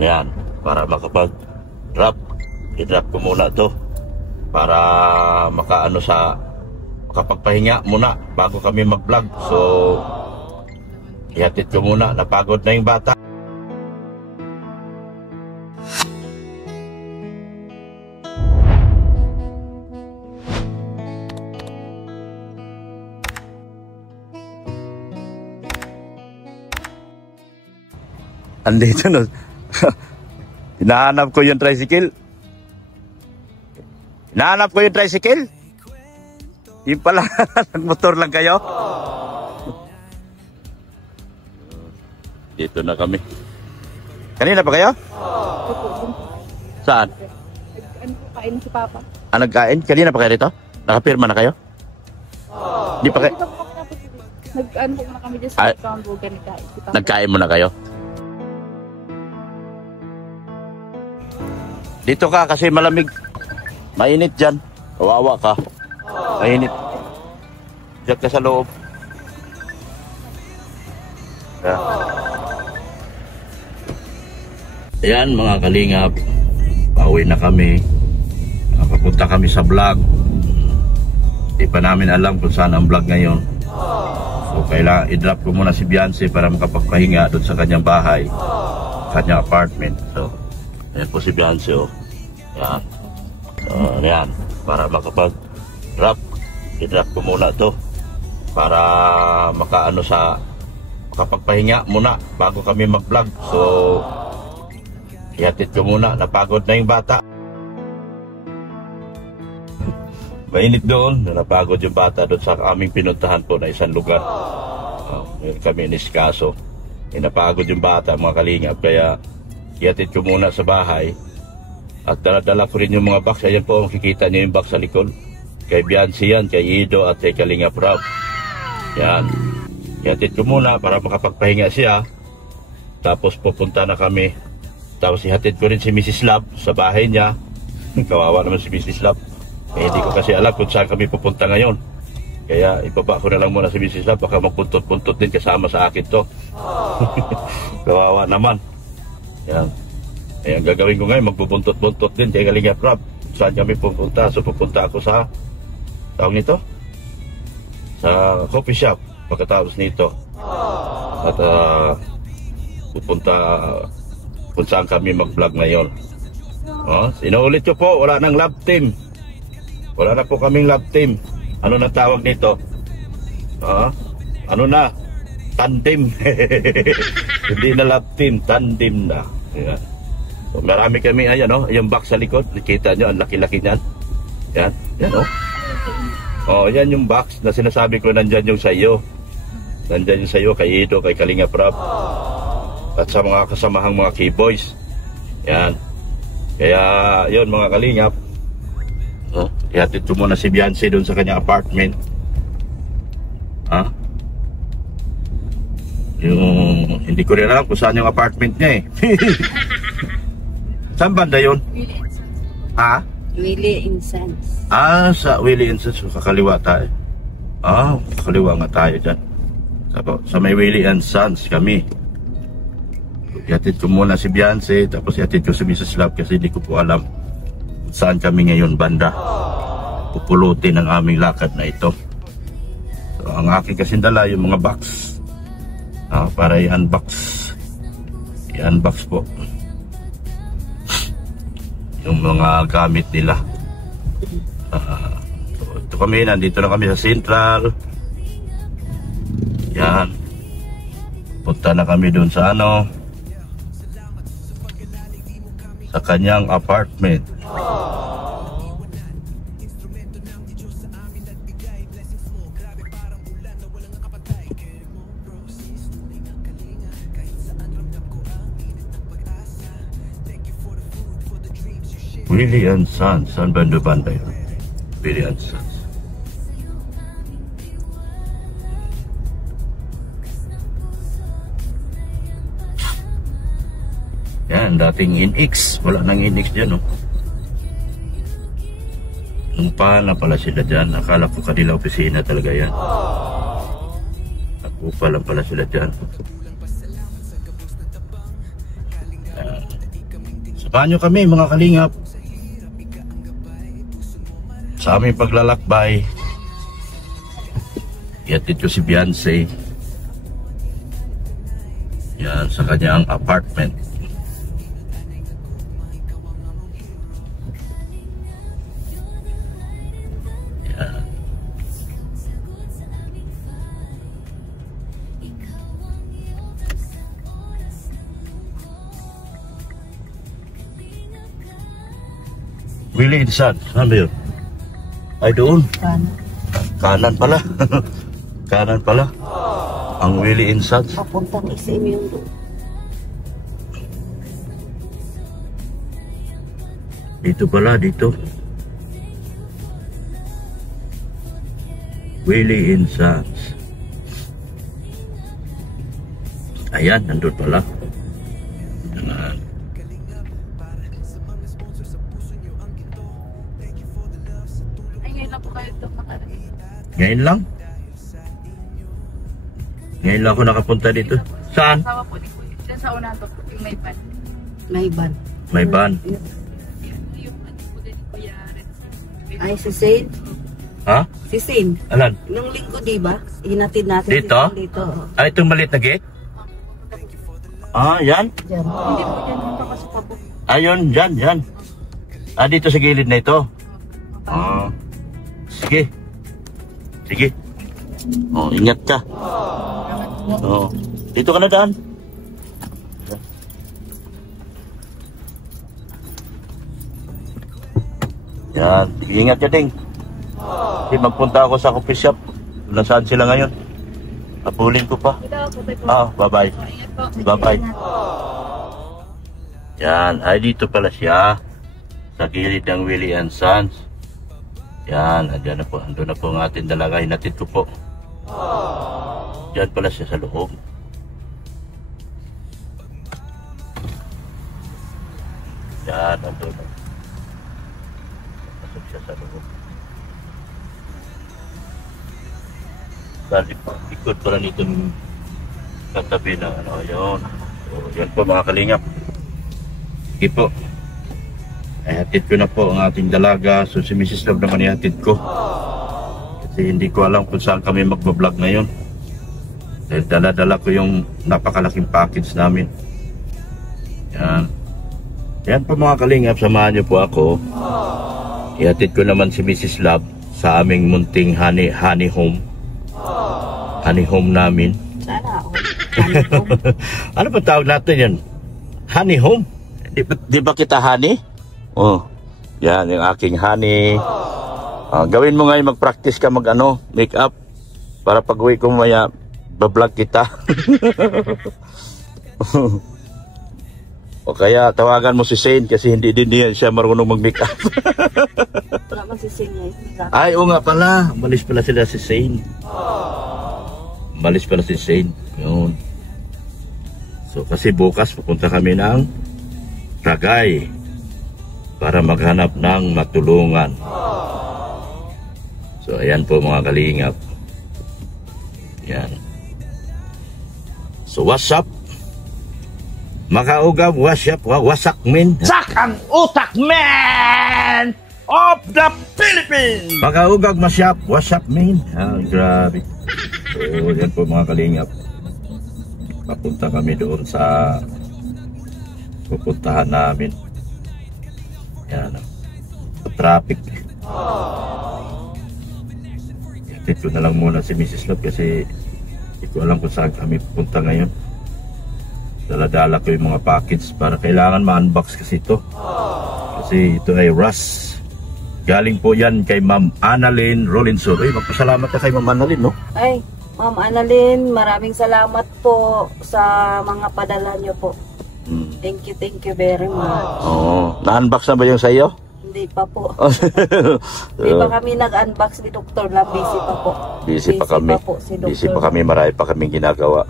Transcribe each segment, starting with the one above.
Yan, para makapag-drop. I-drop ko muna to para makapagpahinga muna bago kami mag-vlog. So, ihatid ko muna. Napagod na yung bata. Andito no. Hinahanap ko yung tricycle. Yung pala, nagmotor lang kayo. Dito na kami. Kanina pa kayo? Saan? Kain si Papa. Nagkain? Kanina pa kayo rito? Nakapirma na kayo? Di pa kayo? Nag-ano na kami dyan sa Kambogan. Nagkain mo na kayo? Dito ka kasi malamig. Mainit dyan. Kawawa ka. Mainit. Diyan ka sa loob. Ayan mga kalingap. Pauwi na kami. Papunta kami sa vlog. Di pa namin alam kung saan ang vlog ngayon. So kailangan i-drop ko muna si Beyonce para makapagpahinga doon sa kanyang bahay. Kanyang apartment. So ayan po si Beyonce, oh. Yan. So, yan. Para makapag-drop. I-drop ko muna to para makapagpahinga muna bago kami mag-vlog. So, ihatid ko muna. Napagod na yung bata. Mainit doon. Napagod yung bata doon sa aming pinuntahan po na isang lugar. Kami niskaso. Napagod yung bata, mga kalingap. Kaya, ihatid ko muna sa bahay. At dala-dala ko rin yung mga box. Ayan po, makikita nyo yung box sa likod. Kay Beyonce yan, kay Ido at kay Kalingap Rob. Yan. Ihatid ko muna para makapagpahinga siya. Tapos pupunta na kami. Tapos ihatid ko rin si Mrs. Love sa bahay niya. Kawawa naman si Mrs. Love. Hindi ko kasi alam kung saan kami pupunta ngayon. Kaya ibaba ko na lang muna si Mrs. Love. Baka magpuntot-puntot din kasama sa akin to. Kawawa naman. Yan. Ayan, gagawin ko ngayon, magpupuntot-puntot din kay Kalingap Rob. Saan kami pupunta? So pupunta ako sa tawag nito? Sa coffee shop pagkatapos nito. At pupunta kung saan kami mag-vlog ngayon. Sinuulit ko po, wala nang love team. Wala na po kaming love team. Ano na tawag nito? Ano na? Tandem. Hindi na love team, tandem na. Ayan. So, marami kami, ayan o, yung box sa likod, nakita nyo, ang laki-laki niyan. Yan, yan o. Yan yung box na sinasabi ko, nandyan yung sayo. Nandyan yung sayo, kay Ido, kay Kalingap Rob. At sa mga kasamahang mga keyboys. Yan. Kaya, yun mga kalingap. Ihatid ko muna si Beyonce doon sa kanyang apartment. Yung, hindi ko rin alam kung saan yung apartment niya eh. Saan banda yun? Willie and Sons. Sa Willie and Sons. Kakaliwa tayo. Kakaliwa nga tayo dyan. Sa may Willie and Sons kami. Ihatid ko muna si Beyonce. Tapos ihatid ko si Mrs. Love kasi hindi ko po alam saan kami ngayon banda. Pupulutin ang aming lakad na ito. So, ang aking kasindala yung mga box. Para i-unbox. I-unbox po yung mga gamit nila. So, ito kami, nandito na kami sa Central. Yan. Punta na kami dun sa sa kanyang apartment. Willie and Sons. Saan banda yun? Willie and Sons. Yan, dating INX. Wala nang INX dyan, no? Nung pa na pala sila dyan. Akala ko kanila opisina talaga yan. Nakupa lang pala sila dyan. Samahan nyo kami mga kalingap sa aming paglalakbay. Ihatid ko si Beyonce yan sa kanyang apartment. Yan. Willie Insan, saan ba yun? Ay doon. Kanan pala. Kanan pala. Ang Willie Insan. Papuntang SM yung doon. Dito pala, dito. Willie Insan. Ayan, nandun pala. Ayan. Ay, ngayon lang po kayo ito makarating. Ngayon lang? Ngayon lang ako nakapunta dito. Saan? Kasama po ni Kuya. Diyan sa unahan po, yung may van. May ban. May van. Yung ano po din ni Kuya Red Sea. Ay, si Saint. Ha? Si Saint. Alan? Nung linggo, di ba? Hinatid natin Dito? si Saint dito. Ah, itong maliit na gate? Ah, yan? Diyan. Hindi po dyan, yung papasok pa po. Ayun, yan, yan. Ah, dito sa gilid na ito. Ah, sige. Sige. Oh, ingat ka. Oh, dito ka na daan. Yan, sige, ingat ka ding. Sige, magpunta ako sa coffee shop. Nasaan sila ngayon? Napulin ko pa. Ito po tayo po. Ah, bye-bye. Ingat po. Bye-bye. Yan, ay dito pala siya. Sa gilid ng Willie and Sons. Yan, andyan na po. Andun na po ang ating dalaga. Hinatid ko po. Diyan pala siya sa loob. Yan, andun na. Pasok siya sa loob. Sa likod pala nito katabi na ano, yun. So, yan po mga kalingap. Sige po. Ay, hatid ko na po ang ating dalaga. So si Mrs. Love naman ihatid ko. Kasi hindi ko alam kung saan kami magbablog ngayon. Dahil dala-dala ko yung napakalaking package namin. Yan. Yan po mga kalingap. Samahan niyo po ako. Ihatid ko naman si Mrs. Love sa aming munting honey home. Honey home namin. Sana ako. Ano ba tawag natin yan? Honey home? Di ba kita honey? Oh, yan yung aking honey. Gawin mo ngayon, mag-practice ka make up. Para pag uwi ko maya, bablog kita. O kaya tawagan mo si Saint kasi hindi din siya marunong mag-make up. Wala man si Saint ngayon. Ay, oo nga pala. Umalis pala sila si Saint. Umalis pala si Saint. Yun. So kasi bukas pupunta kami ng Tagay para maghanap ng matulungan. So ayan po mga kalingap. Yan. So what's up? Makaugab, what's up? Wasak min? Sak ang utak man of the Philippines! Makaugab, masyap, what's up min? Grabe. So yan po mga kalingap. Papunta kami doon sa pupuntahan namin. Yan. Traffic. Ihatid ko na lang muna si Mrs. Love kasi hindi ko alam kung saan kami pupunta ngayon. Dala-dala ko yung mga package para kailangan ma-unbox kasi ito. Kasi ito ay Russ. Galing po yan kay Ma'am Annalyn Rolinson. Ay, magpasalamat ka kay Ma'am Annalyn, no? Ay, Ma'am Annalyn, maraming salamat po sa mga padala niyo po. Thank you very much. Oo. Na-unbox na ba yung sa iyo? Hindi pa po. Hindi pa kami nag-unbox ni Dr. Lab. Busy pa po. Busy pa kami. po si Dr. Busy pa kami. Marami pa kaming ginagawa.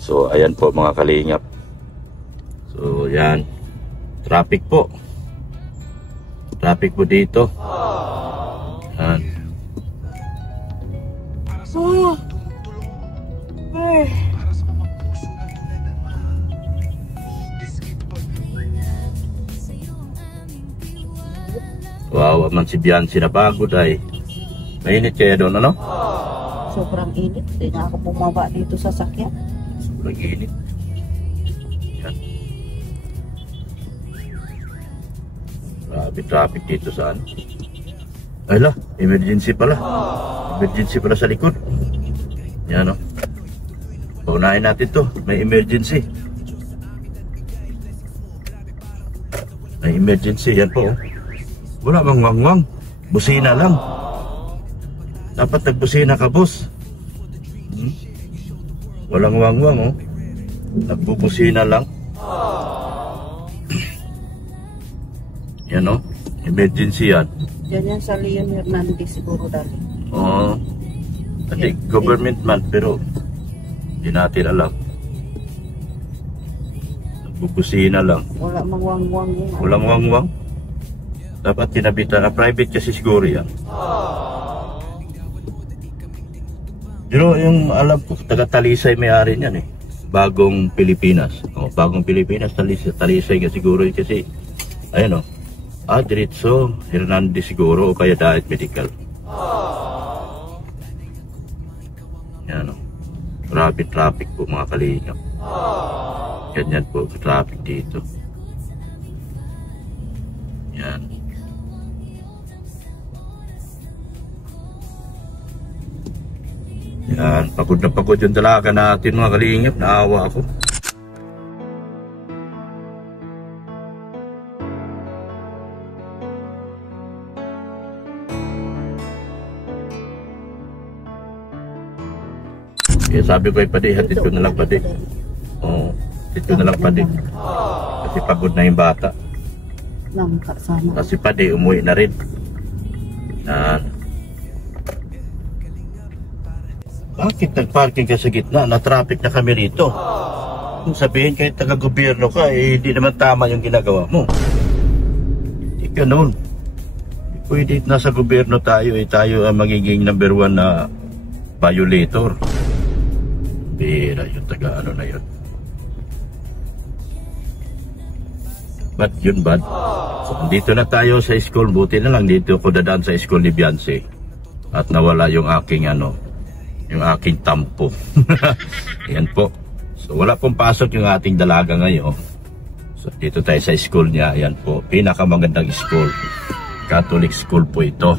So, ayan po mga kalingap. So, yan. Traffic po. Traffic po dito. Yan. Wow, man si Biancy na pagod ay. Mainit kaya doon, ano? Sobrang init. Hindi na ako bumaba dito sa sakyan. Sobrang init. Yan. Grabe traffic dito saan. Ay la, emergency pala. Emergency pala sa likod. Yan o. Paunahin natin to. May emergency. May emergency. Yan po. Wala bang wangwang. Busina lang. Dapat nagbusina ka, boss. Walang wangwang, oh. Nagbubusina lang. Yan, oh. Emergency yan. Yan sa Leon Hernandez siguro dali. Oo. Kasi government man, pero hindi natin alam. Nagbubusina lang. Wala mangwangwang yun. Walang wangwang. Dapat kinabitan na private kasi siguro yan. Pero yung alam ko, taga-Talisay may-ari niyan eh. Bagong Pilipinas. O, Bagong Pilipinas, Talisay ka siguro yun kasi, ayun o. Diretso, Hernandez siguro o kaya Diet Medical. Yan o. Grabe traffic po mga kalingap. Ganyan po, traffic dito. Yan. Yan, pagod na pagod yung dalaga natin mga kalingap. Naawa ako. Kaya sabi ko ay padi, hatid ko na lang padi. Oo, hatid ko na lang padi. Kasi pagod na yung bata. Kasi padi, umuwi na rin. Yan. Bakit nagparking ka sa gitna? Na-traffic na kami rito. Kung sabihin kahit taga-gobyerno ka, eh hindi naman tama yung ginagawa mo. Hindi ganun. Pwede nasa gobyerno tayo, eh tayo ang magiging number 1 na violator. Bira yung taga-ano na yun. Ba't yun bad? So, dito na tayo sa school. Buti na lang dito ko dadaan sa school ni Biancy. At nawala yung aking yung aking tampo. Yan po. So wala pong pasok yung ating dalaga ngayon. So dito tayo sa school niya. Yan po. Pinakamagandang school. Catholic school po ito.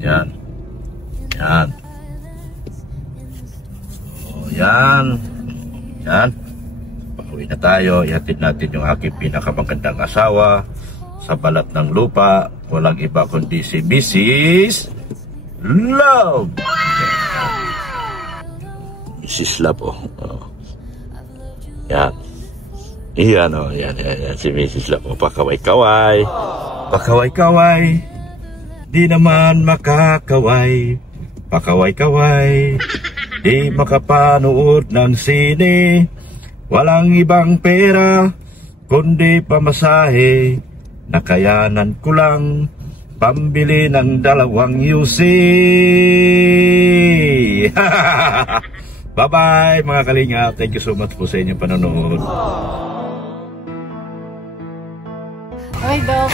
Yan. Yan. So yan. Yan. Pauwi na tayo. Ihatid natin yung aking pinakamagandang asawa sa balat ng lupa. Walang iba kundi si Mrs. Love. Mrs. Love, oh. Yan. Yan, oh. Yan. Si Mrs. Love, oh. Pakaway-kaway. Pakaway-kaway. Di naman makakaway. Pakaway-kaway. Di makapanood ng sine. Walang ibang pera, kundi pamasahe. Nakayanan ko lang pambili ng 2 UC. Bye-bye mga kalingap. Thank you so much po sa inyong panonood. Ay, Doc.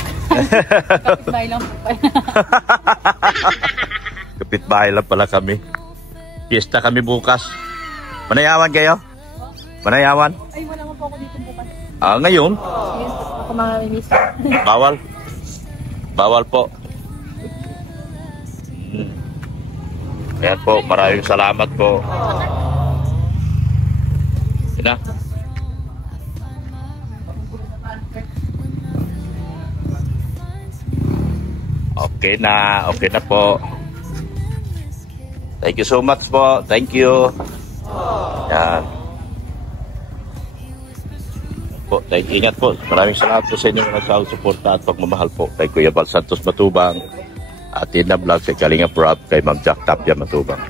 Kapitbahay lang po pala. Kapitbahay lang pala kami. Fiesta kami bukas. Manayawan kayo? Manayawan? Ay, wala mo po ako dito bukas. Ngayon? Yes, ako mamimiss. Bawal. Bawal po. Ayan po, maraming salamat po. Yan na. Okay na po. Thank you so much po. Thank you. Yan. Po, ingat po. Maraming salamat po sa inyong nagsuporta at pagmamahal po kay Kuya Bal Santos Matubang, at Tina Vlog, kay Kalinga Prab, kay Ma'am Jack Tapia Matubang.